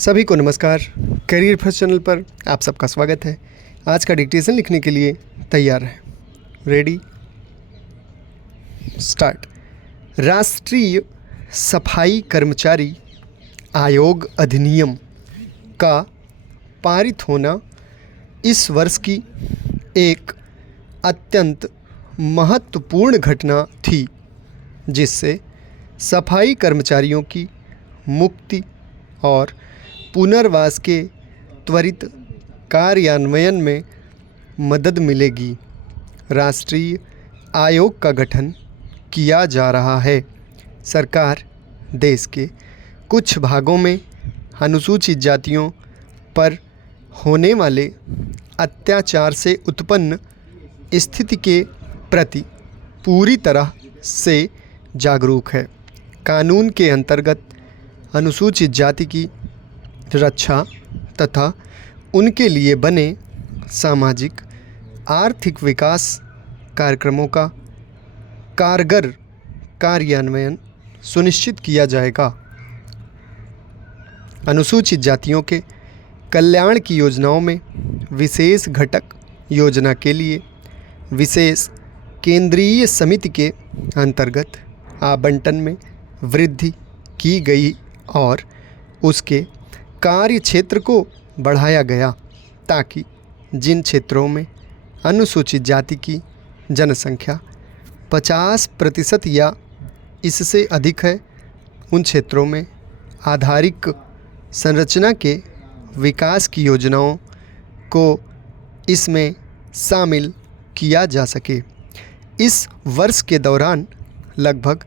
सभी को नमस्कार। करियर फर्स्ट चैनल पर आप सबका स्वागत है। आज का डिक्टेशन लिखने के लिए तैयार हैं। Ready start. राष्ट्रीय सफाई कर्मचारी आयोग अधिनियम का पारित होना इस वर्ष की एक अत्यंत महत्वपूर्ण घटना थी, जिससे सफाई कर्मचारियों की मुक्ति और पुनर्वास के त्वरित कार्यान्वयन में मदद मिलेगी। राष्ट्रीय आयोग का गठन किया जा रहा है। सरकार देश के कुछ भागों में अनुसूचित जातियों पर होने वाले अत्याचार से उत्पन्न स्थिति के प्रति पूरी तरह से जागरूक है। कानून के अंतर्गत अनुसूचित जाति की रक्षा तथा उनके लिए बने सामाजिक आर्थिक विकास कार्यक्रमों का कारगर कार्यान्वयन सुनिश्चित किया जाएगा। अनुसूचित जातियों के कल्याण की योजनाओं में विशेष घटक योजना के लिए विशेष केंद्रीय समिति के अंतर्गत आवंटन में वृद्धि की गई और उसके कार्य क्षेत्र को बढ़ाया गया, ताकि जिन क्षेत्रों में अनुसूचित जाति की जनसंख्या 50% या इससे अधिक है, उन क्षेत्रों में आधारिक संरचना के विकास की योजनाओं को इसमें शामिल किया जा सके। इस वर्ष के दौरान लगभग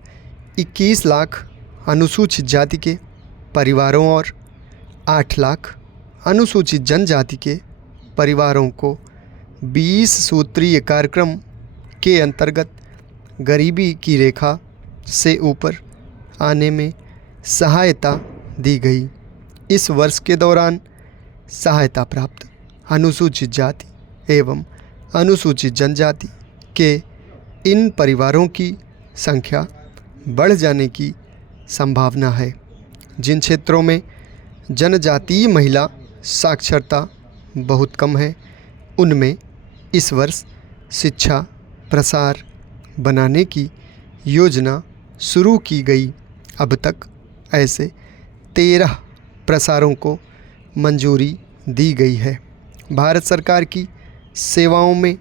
21 लाख अनुसूचित जाति के परिवारों और 8 लाख अनुसूचित जनजाति के परिवारों को 20 सूत्रीय कार्यक्रम के अंतर्गत गरीबी की रेखा से ऊपर आने में सहायता दी गई। इस वर्ष के दौरान सहायता प्राप्त अनुसूचित जाति एवं अनुसूचित जनजाति के इन परिवारों की संख्या बढ़ जाने की संभावना है। जिन क्षेत्रों में जनजातीय महिला साक्षरता बहुत कम है, उनमें इस वर्ष शिक्षा प्रसार बनाने की योजना शुरू की गई। अब तक ऐसे 13 प्रसारों को मंजूरी दी गई है। भारत सरकार की सेवाओं में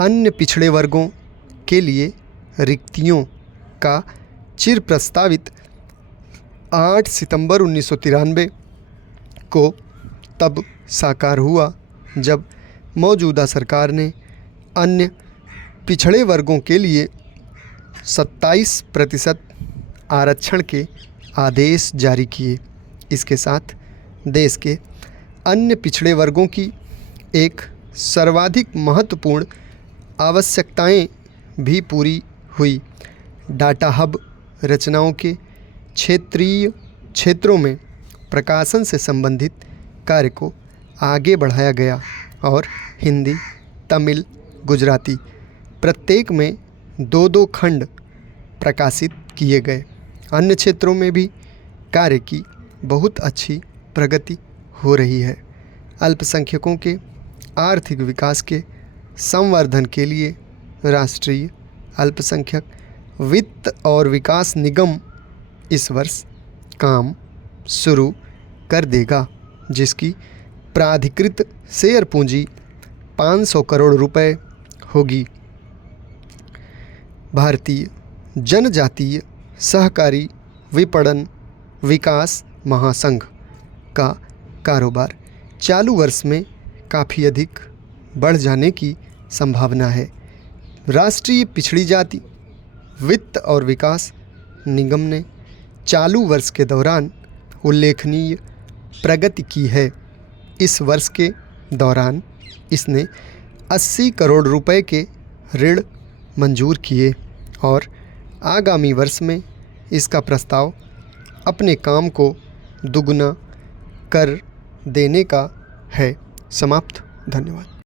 अन्य पिछड़े वर्गों के लिए रिक्तियों का चिर प्रस्तावित 8 सितंबर 1993 को तब साकार हुआ, जब मौजूदा सरकार ने अन्य पिछड़े वर्गों के लिए 27% आरक्षण के आदेश जारी किए। इसके साथ देश के अन्य पिछड़े वर्गों की एक सर्वाधिक महत्वपूर्ण आवश्यकताएं भी पूरी हुई। डाटा हब रचनाओं के क्षेत्रों में प्रकाशन से संबंधित कार्य को आगे बढ़ाया गया और हिंदी, तमिल, गुजराती प्रत्येक में 2-2 खंड प्रकाशित किए गए। अन्य क्षेत्रों में भी कार्य की बहुत अच्छी प्रगति हो रही है। अल्पसंख्यकों के आर्थिक विकास के संवर्धन के लिए राष्ट्रीय अल्पसंख्यक वित्त और विकास निगम इस वर्ष काम शुरू कर देगा, जिसकी प्राधिकृत शेयर पूंजी 500 करोड़ रुपए होगी। भारतीय जनजातीय सहकारी विपणन विकास महासंघ का कारोबार चालू वर्ष में काफ़ी अधिक बढ़ जाने की संभावना है। राष्ट्रीय पिछड़ी जाति वित्त और विकास निगम ने चालू वर्ष के दौरान उल्लेखनीय प्रगति की है। इस वर्ष के दौरान इसने 80 करोड़ रुपए के ऋण मंजूर किए और आगामी वर्ष में इसका प्रस्ताव अपने काम को दुगना कर देने का है। समाप्त। धन्यवाद।